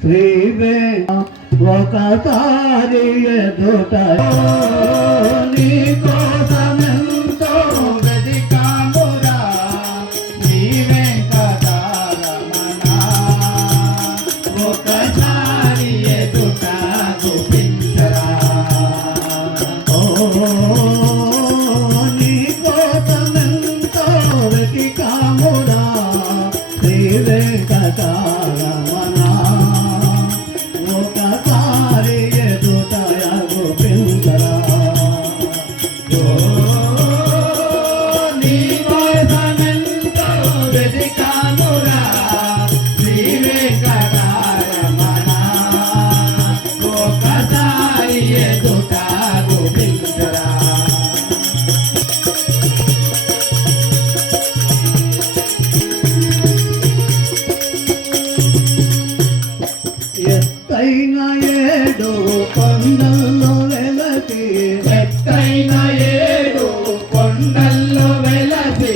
శ్రీవే ఒకసారి ఎదుట నీ కోసమెంతో వెదికామురా నీ వెంకటారమణ ఒకసారి ఎదుట గుపించరా నీ కోసమెంతో వెదికామురా శ్రీ వెంకటారమణ ఒకసారి ఎదుట గుపించరా నీ కోసమెంతో వెదికామురా శ్రీ వెంకటారమణ ఒకసారి ఎదుట గుపించరా ఎత్తైన ఏడు కొండల్లో వెలసి ఎత్తైన ఏడు కొండల్లో వెలసి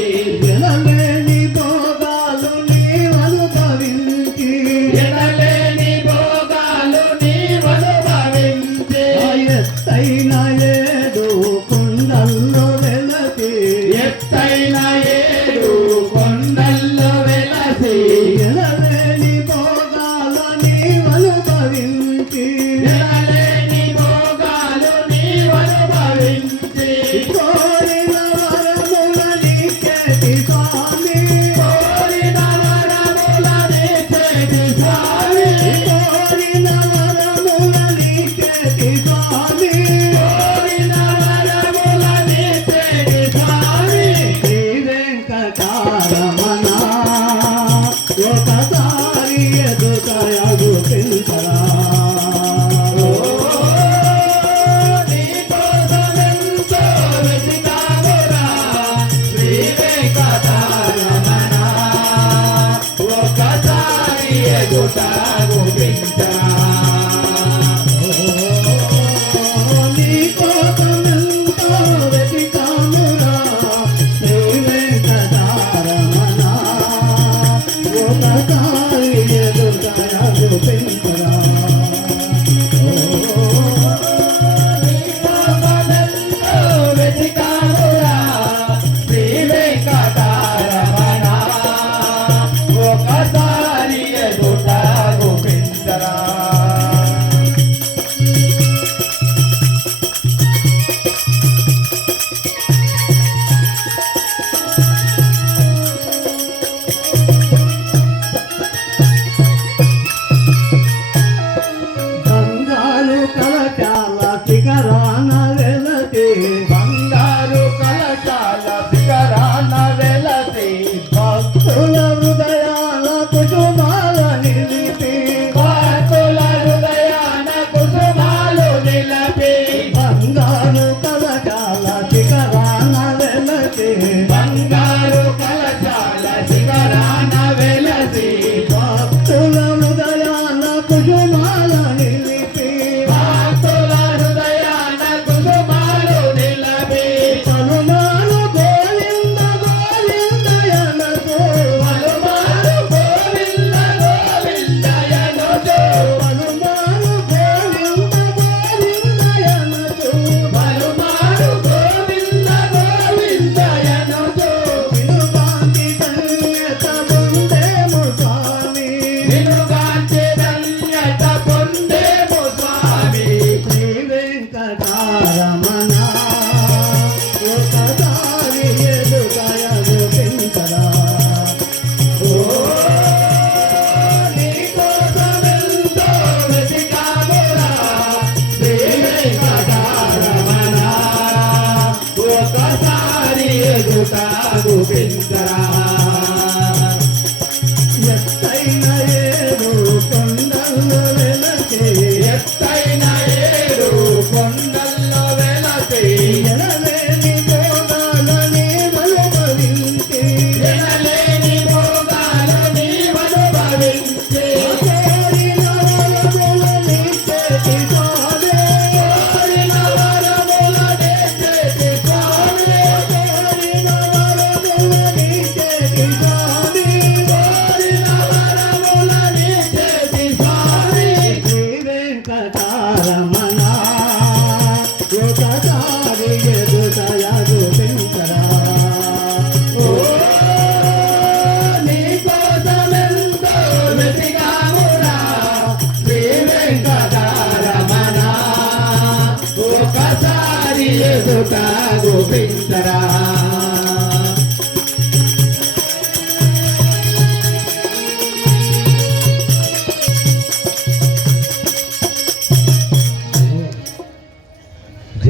ఎనలేని భోగాలు నీవనుభవించి ఎనలేని భోగాలు నీవనుభవించి ఎత్తైన ఏడు కొండల్లో వెలసి ఎత్తైన ఏడు కొండల్లో వెలసి ఎనలేని భోగాలు నీవనుభవించి ఎనలేని భోగాలు నీవనుభవించి కోరిన వరముల నీకేటి స్వామి కోరిన వరముల నీకేటి స్వామి కోరిన వరముల నీకేటి స్వామి కోరిన వరముల నీకేటి స్వామి శ్రీ వెంకటారమణ ఒకసారి ఎదుట గుపించరా నీ కోసమెంతో వెతికామురా శ్రీ వెంకటారమణ ఒకసారి ఎదుట గుపించరా నీ కోసమెంతో వెతికామురా శ్రీ వెంకటారమణ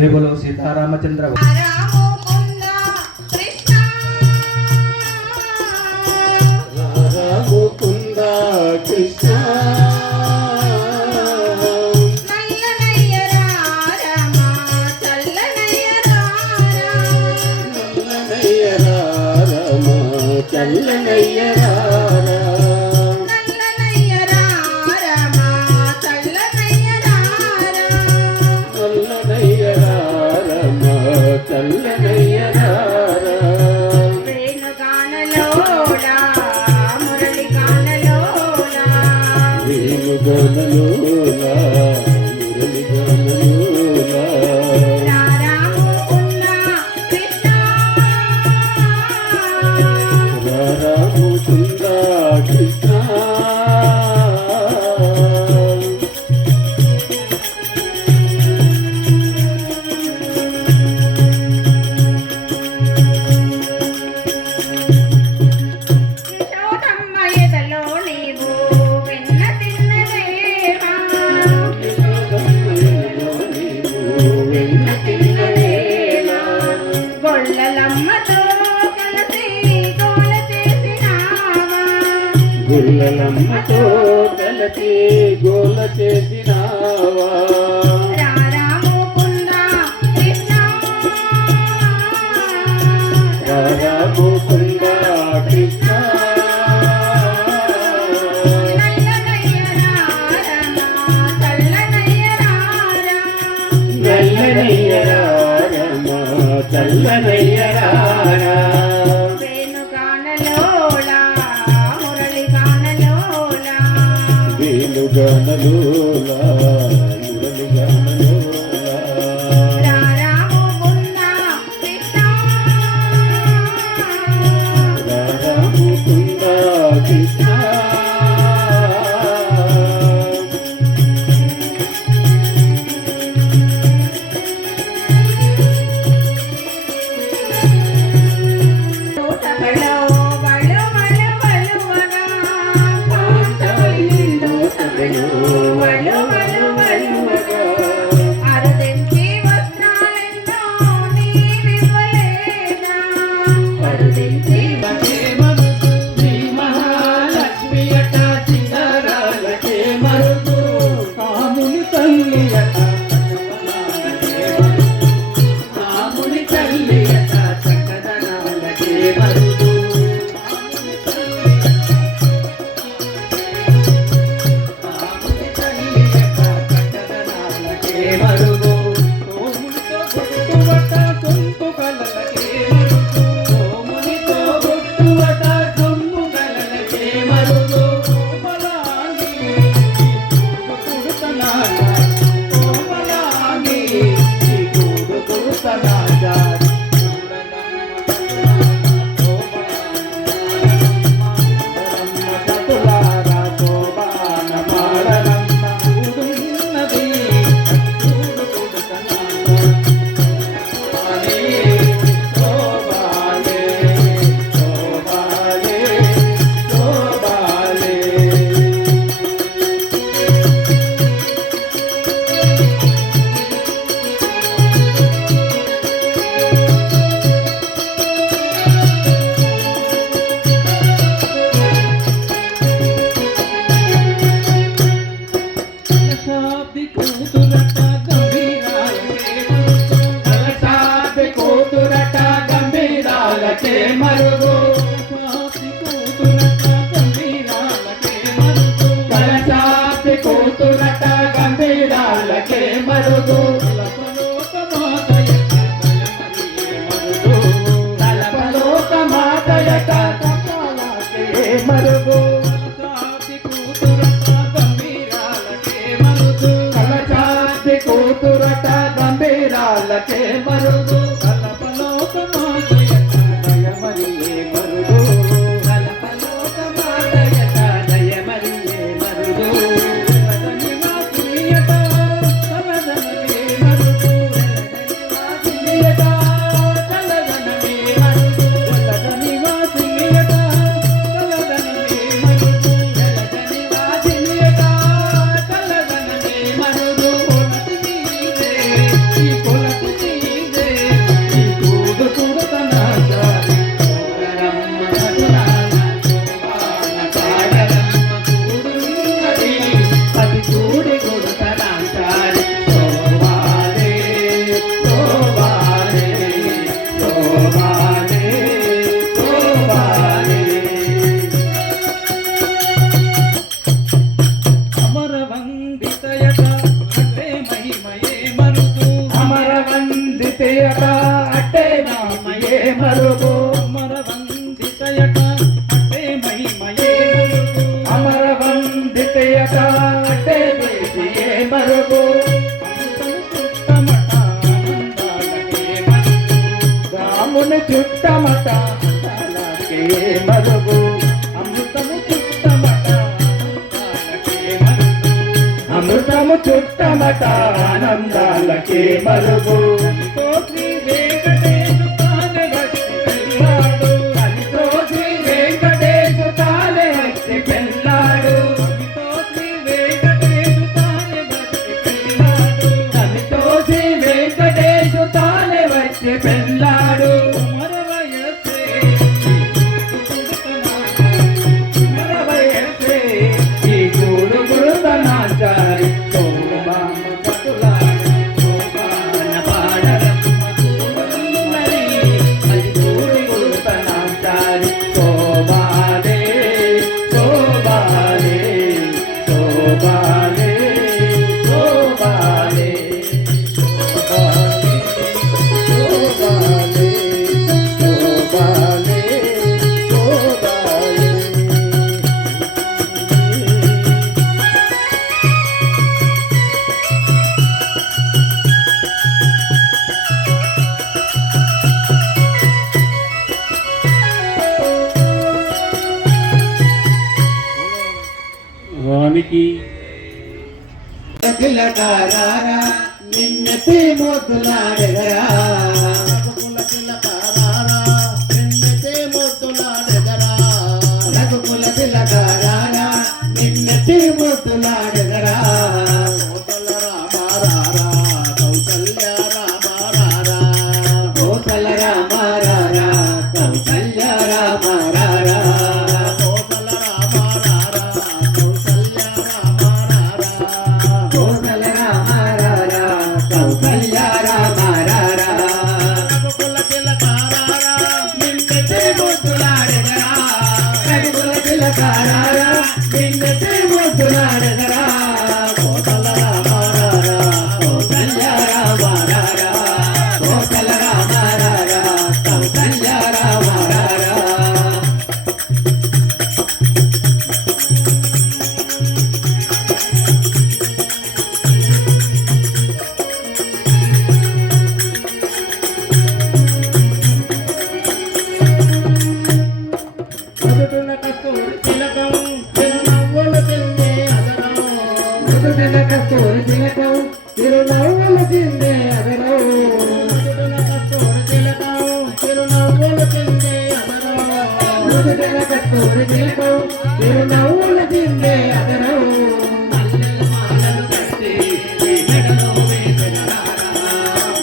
జై బోలో సీతారామచంద్ర రాముకుంద కృష్ణ ముకుంద కృష్ణ నల్లనయ్య రారమ చల్లనయ్య రారా చల్లనయ్య రామ చల్లనయ్య రామ నల్లనయ్య రారమ చల్లనయ్య రారా చల్లనయ్య రామ చల్లనయ్య రామ వేణుగానలోడా మురళి గానలోడా వేణుగానలోలా మురళి గానలోలా రాముకుంద కృష్ణ రాముకుంద కృష్ణ యశోదమ్మ ఎదలో నీవు వెన్న తిన్నదేవా వెన్న తిన్నదేనా గొల్లలమ్మతో కలిసి గోల చేసినావా గుల్లలమ్మతో కలిసి గోల చేసినావా రాముకుంద కృష్ణ రాముకుంద కృష్ణ నల్లనయ్య రారమ చల్లనయ్య రారా నల్లనయ్య రామ చల్లనయ్య రారా వేణుగానలోలా మురళి గానలోలా వేణుగానలోలా మురళి గానలోలా రాముకుంద కృష్ణ రాముకుంద కృష్ణ తోటబలో బలు బలు బలువగా పాంతవలిందు తబలో బలు బలు బలువగా అరుదెంచి వస్త్రాలెన్నో నీవివ్వలేదా అరుదెంచి శ్రీ మహాలక్ష్మి అట సింగరాలకే మరుగు కాముని తల్లి అట కాముని తల్లి అట చక్కదనాలకే మరుగు కాముని తల్లి అట చక్కదనాలకే మరుగు కోమునితో కొట్టువట సొంపు కలలకే మరుగు కోమునితో కొట్టువట సొంపు కలలకే మరుగు కోమలాంగి కుడుతనాల కోమలాంగి కుడుతనాల మరుగు కలసాపి కూతురట గంభీరాలకే మరుగు తలపలోక మాతయట తపాలకే మరుగు కలసాపి కూతురట గంభీరాలకే మరుగు తలపలోక మాతయట దయమరియే మరుగు తలపలోక మాతయట దయమరియే మరుగు ఆట ఆనందాలకే మరుగు తో శ్రీ వెంకటేశు తానే వచ్చి పెళ్ళాడు తో శ్రీ వెంకటేశు తానే వచ్చి పెళ్ళాడు తో శ్రీ వెంకటేశు తానే వచ్చి పెళ్ళాడు తో శ్రీ వెంకటేశు తానే వచ్చి పెళ్ళాడు స్వామికి పిల్లకారారా నిన్నటి మొదలాడగరా రఘుకుల పిల్లకారారా నిన్నటి మొదలాడగరా కోసల రామారారా కౌసల్య రామారారా కోసల రామారారా కౌసల్య రామారారా నిన్నటి మొదలాడగరా రఘుకుల పిల్లకారారా నిన్నటి మొదలాడగరా కోసల రామారారా కౌసల్య రామారారా కోసల రామారారా కౌసల్య రామారారా మృదున కస్తూరి తిలకం తిరునవ్వుల చిందే అదరో మృదున కస్తూరి తిలకం తిరునవ్వుల చిందే అదరో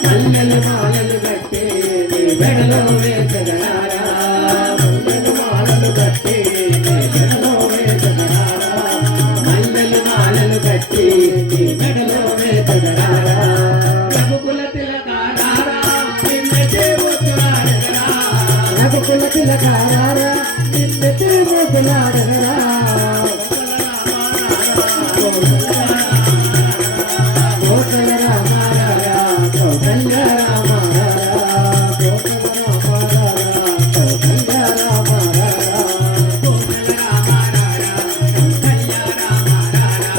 మల్లెలు మాలలు కట్టి నీ మెడలో వేసగలారా మల్లెలు మాలలు కట్టి నీ మెడలో వేసగలారా మల్లెలు మాలలు కట్టి నీ మెడలో వేసగలారా రఘుకుల తిలకారారా నిన్నటి మొదలాడగరా రఘుకుల తిలకారారా నిన్నటి మొదలాడగరా కోసల రామారారా కౌసల్య రామారారా కోసల రామారారా కౌసల్య రామారారా కోసల రామారారా కౌసల్య రామారారా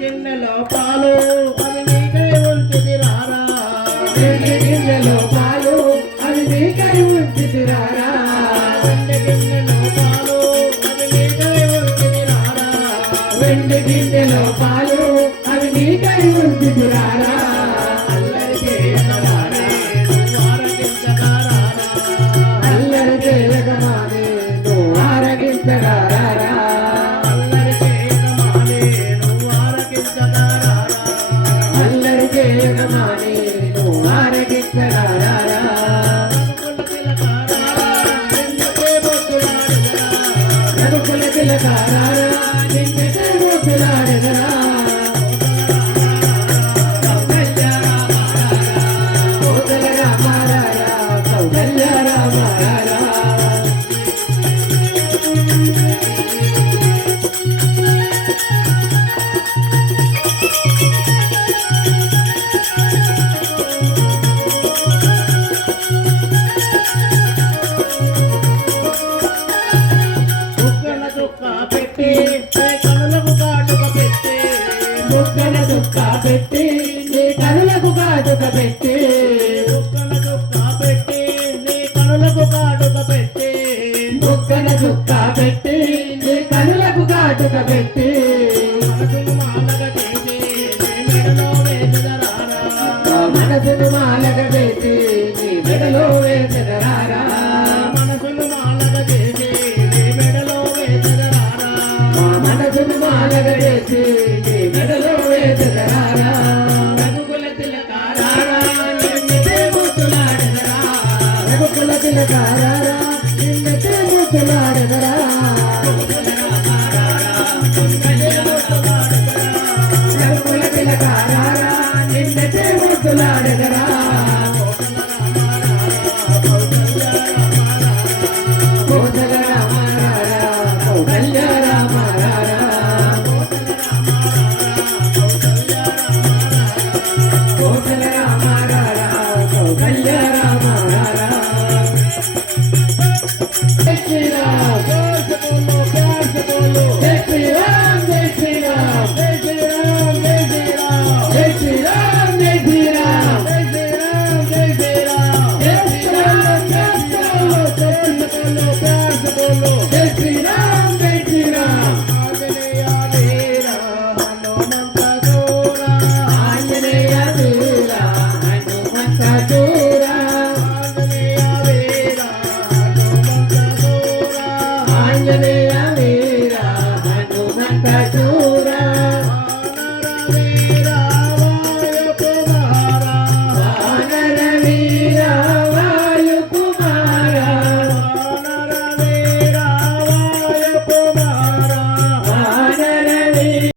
గిన్నెలో పాలు అవి నీకై ఉంచితి రారా గిన్నెలో పాలు అవి నీకై ఉంచితిరారా గిన్నెలో పాలు అవి నీకై ఉంచితి రారా వెండి గిన్నెలో పాలు అవి నీకై ఉంచితిరారా అల్లరి చేయకమానే ఆరగించకారారా అల్లరి చేయకమానే నువ్వు ఆరగించగారారా అల్లరి చేయకమానే ఆరగించకారారా అల్లరి చేయకమానే నువ్వు ఆరగించగారారా రఘుకుల తిలకారారా నిన్నటి మొదలాడగరా కోసల రామారారా కౌసల్య రామారారా కాటుక పెట్టి బుక్కన చుక్క పెట్టి నీ కనులకు కాటుక పెట్టి బుక్కన చుక్క పెట్టి నీ కనులకు కాటుక పెట్టి మనసును మాలగ చేసి నీ మెడలో వేసెదరారా. మనసును మాలగ చేసి నీ మెడలో వేసెదరారా. మా మనసును మాలగ చేసి నీ మెడలో వేసెదరారా. రఘుకుల తిలకారారా నిన్నితే ముద్దులాడెదరా. రఘుకుల తిలకారారా నిన్నతే ముద్దులాడెదరా. రఘుకుల తిలకారారా నిన్నితే ముద్దులాడెదరా.